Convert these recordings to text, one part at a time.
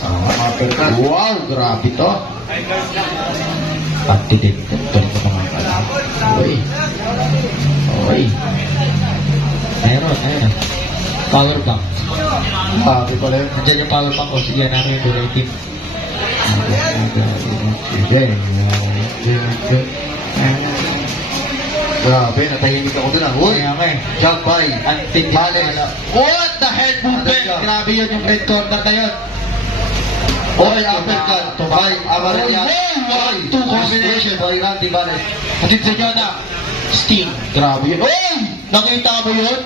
Ah, uppercut. Wow, grabe to. Galing ko mga pala. Uy. Uy. Meron, ayun. Power bank. Sabi pala yun. Nandiyan yung power bank ko. Sige, namin yung Duray Team. Grabe, natahimik ako dun ah. Uy! Jump by. Bale. What the head movement? Ano Grabe yun yung red corner na yun. Oy, uppercut. By Amarilla. Oh, wow, two combination. by Randy Bales. Hatid sa inyo na. Sting. Grabe yun. Uy! Nakita mo yun?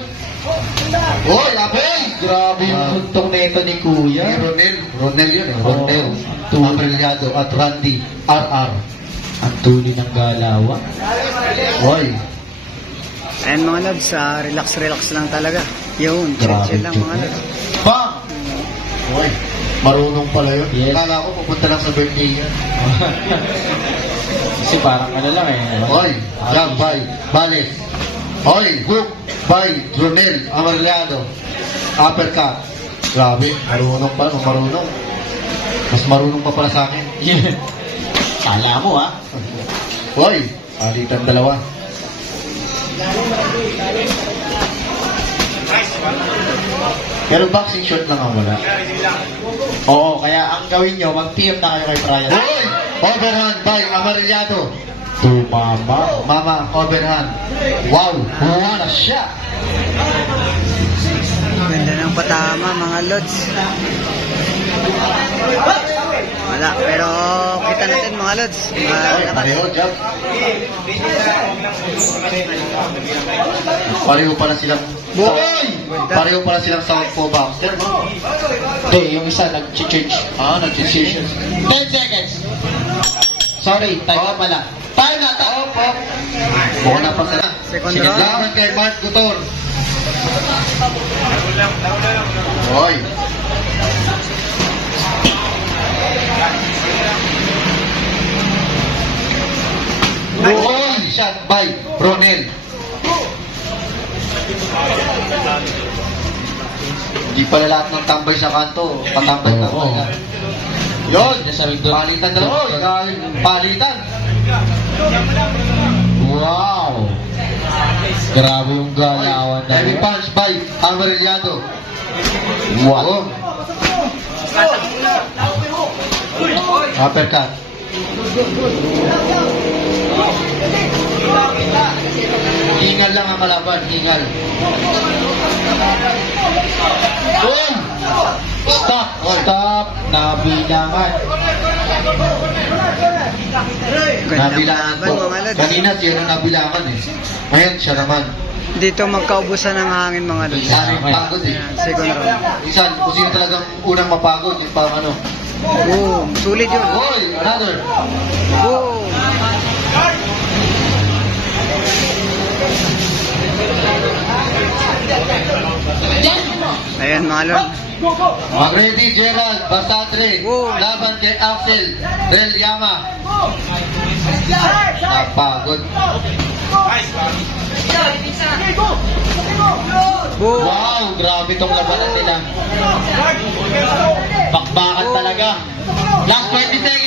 Oy, uppercut. Grabe yung tuntong na ito ni Kuya. Ronel. Ronel yun eh. Ronel. Oh. Amarilyado at Randy RR. Ang tuloy ng galawan. Oy. Ayan mga lods, ah, relax relax lang talaga. Yun, Grabe, chill chill lang mga lods. Bang! Oy. Marunong pala yun. Yes. Kala ko pupunta lang sa birthday yan. Kasi parang ano lang eh. Oy, jump by Bales. Oy, hook by Ronel Amarilyado. Uppercut. Grabe, marunong pa, marunong. Mas marunong pa pala sa akin. Kala mo ah. Oy, alitan dalawa. Pero boxing shot lang ang wala. Oo, kaya ang gawin nyo, mag-PM na kayo kay Brian. Oy! Overhand by Amarilyado. Tumama. Mama, overhand. Wow, what a shot! Ganda ng patama mga lods. Wala, pero kita natin mga lods. Pareho, jump. Pareho pala silang... Boy! Pareho pala silang Southpaw boxer, no? Hindi, yung isa nag-change. Ah, nag-decision. 10 seconds. Sorry, time na pala. Time na, time. Op, op. Buka na pa sila. Second Sige, round. laban kay Mark Gutor. Oy. Shot by Ronel. Hindi pala lahat ng tambay sa kanto. Patambay-tambay na. Yun, palitan na galing palitan. Wow! Grabe yung galawan na Heavy punch by Amarillado. Wow. Uppercut. Hingal lang ang kalaban, hingal. Boom! Stop! Stop! Nabilangan. Nabilangan po. Kanina siya na nabilangan eh. Ngayon siya naman. Dito magkaubusan ng hangin mga lods. Isa rin pagod eh. Second round. Minsan, kung sino talagang unang mapagod, yung pang ano. Boom! Sulit yun. Oy, another. Boom! Ayan mga lods. Mag-ready, Gerald, Basadre, Wow. laban kay Axel, Del Yama. Napagod. Wow! Grabe tong labanan nila. Bakbakan talaga. Last 20 seconds.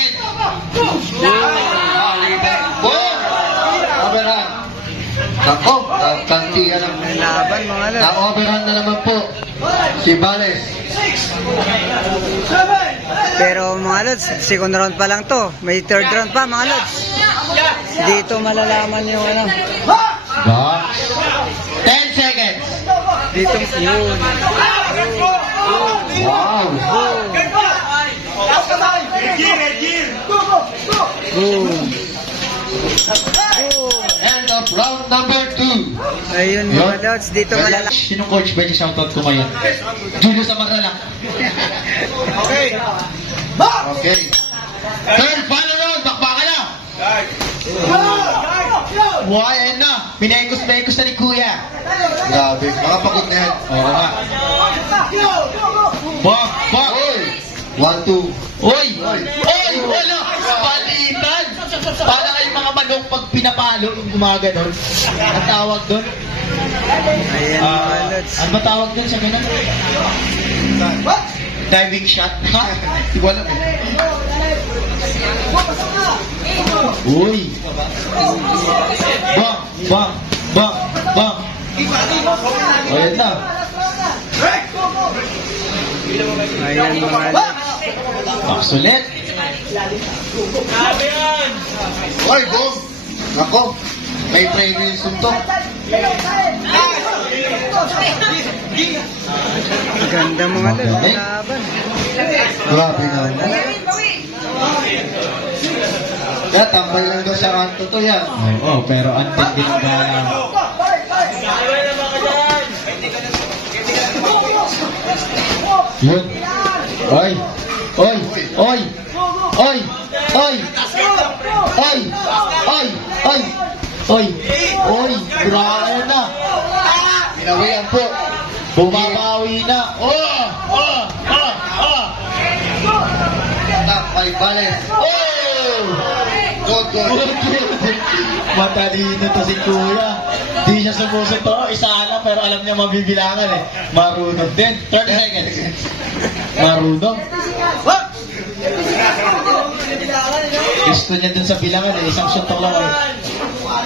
Nako, kantihan ang May laban mga lods. Na-overhand na naman po si Bales. Pero mga lods, second round pa lang to. May third round pa mga lods. Dito malalaman yung ano. Box. 10 seconds. Dito yun. Wow! Boom! Boom! Round number two. Ayun mga lods, dito malalaman. Sinong coach ba yung shoutout ko ngayon? Julius Amarna lang. Okay. Third final round. Bakbakan na. Wow, ayan na. Minekos-mekos na ni Kuya. Grabe, mga pagod na yan. Oo nga. Bak, bak. One, two. Pag pinapalo yung gumaganon. Ang tawag doon? Ayan Ah, lods. ano ba tawag doon sa ganun? Diving shot. Ha? Hindi ko alam eh. Uy! Bang! Bang! Bang! Bang! Ayan na. Ayan mga lods. Box ulit. Hoy, Bong! Ako, may training suntok. Ganda mga lods. ang Laban. Grabe na. Kaya tambay lang daw sa kanto to yan. Oo, pero antig din ang bala. Yun. Oy! Oy! Oy! Oy! Oy! Grabe na! Pinawian po. Bumabawi na! Oh! Oh! Oh! Oh! Anak, may bales. Oh! Good, good. Matalino to si Kuya. Di siya sumusunto. Isa lang pero alam niya mabibilangan eh. Marunong din. 30 seconds. Marunong. Gusto niya dun sa bilangan eh. Isang suntok lang eh.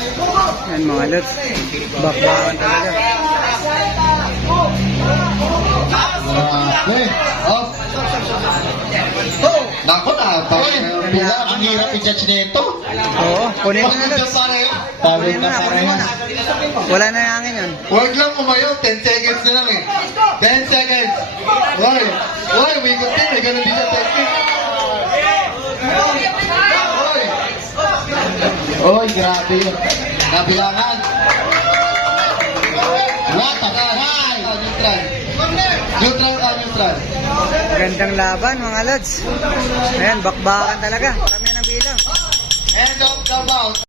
Ayan mga lods. Bakbakan talaga. Oh, nako na. Bilang ang hirap i-judge nito. Oo, kunin mo na. Tawid Kunin mo na kunin mo na. Wala na yung hangin yun. Huwag lang umayo, 10 seconds na lang eh. 10 seconds. Hoy, hoy, may ikot din, may ganun din sa technique. Oy, grabe yun. nabilangan. What a guy! Ah, neutral. Neutral ka, neutral. Gandang laban mga lods. Ayan, bakbakan talaga. Kami ng bilang. End of the bout.